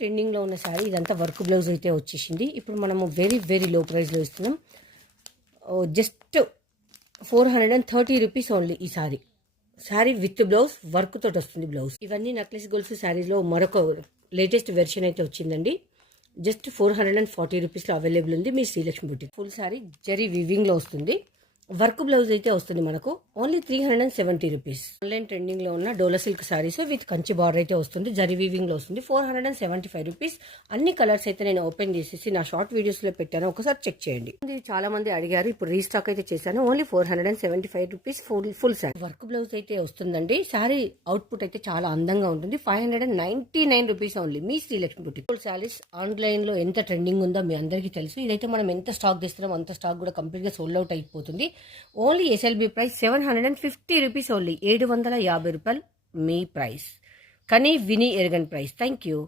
ట్రెండింగ్లో ఉన్న శారీ ఇదంతా వర్క్ బ్లౌజ్ అయితే వచ్చేసింది. ఇప్పుడు మనము వెరీ వెరీ లో ప్రైస్లో ఇస్తున్నాం. జస్ట్ 430 రూపీస్ ఓన్లీ ఈ శారీ విత్ బ్లౌజ్ వర్క్ తోటి వస్తుంది బ్లౌజ్. ఇవన్నీ నెక్లెస్ గోల్స్ శారీలో మరొక లేటెస్ట్ వెర్షన్ అయితే వచ్చిందండి. జస్ట్ 440 రూపీస్లో అవైలబుల్ ఉంది మీ శ్రీలక్ష్మి బుటిక్. ఫుల్ శారీ జరీ వివింగ్లో వస్తుంది. వర్క్ బ్లౌజ్ అయితే వస్తుంది మనకు ఓన్లీ 370 రూపీస్. ఆన్లైన్ ట్రెండింగ్ లో ఉన్న Dola silk saris with Kanchi border అయితే వస్తుంది. జరీ వీవింగ్ లో వస్తుంది. 475 రూపీస్. అన్ని కలర్స్ అయితే నేను ఓపెన్ చేసేసి నా షార్ట్ వీడియోస్ లో పెట్టాను, ఒకసారి చెక్ చేయండి. చాలా మంది అడిగారు, ఇప్పుడు రీస్టాక్ అయితే చేశాను. Only 475 rupees full sari. Work blouse అయితే వస్తుందండి. శారీ అవుట్పుట్ అయితే చాలా అందంగా ఉంటుంది. 599 రూపీస్ ఓన్లీ మీ Srilakshmi boutique. Full saris online లో ఎంత ట్రెండింగ్ ఉందో మీ అందరికీ తెలుసు. ఇదైతే మనం ఎంత స్టాక్ తెస్తున్నాం అంత స్టాక్ కూడా కంప్లీట్ గా సోల్డ్ అవుట్ అయిపోతుంది. Only SLB price 750 rupees only. 750 రూపాయలు మీ ప్రైస్. కానీ విని ఎరగని ప్రైస్. Thank you.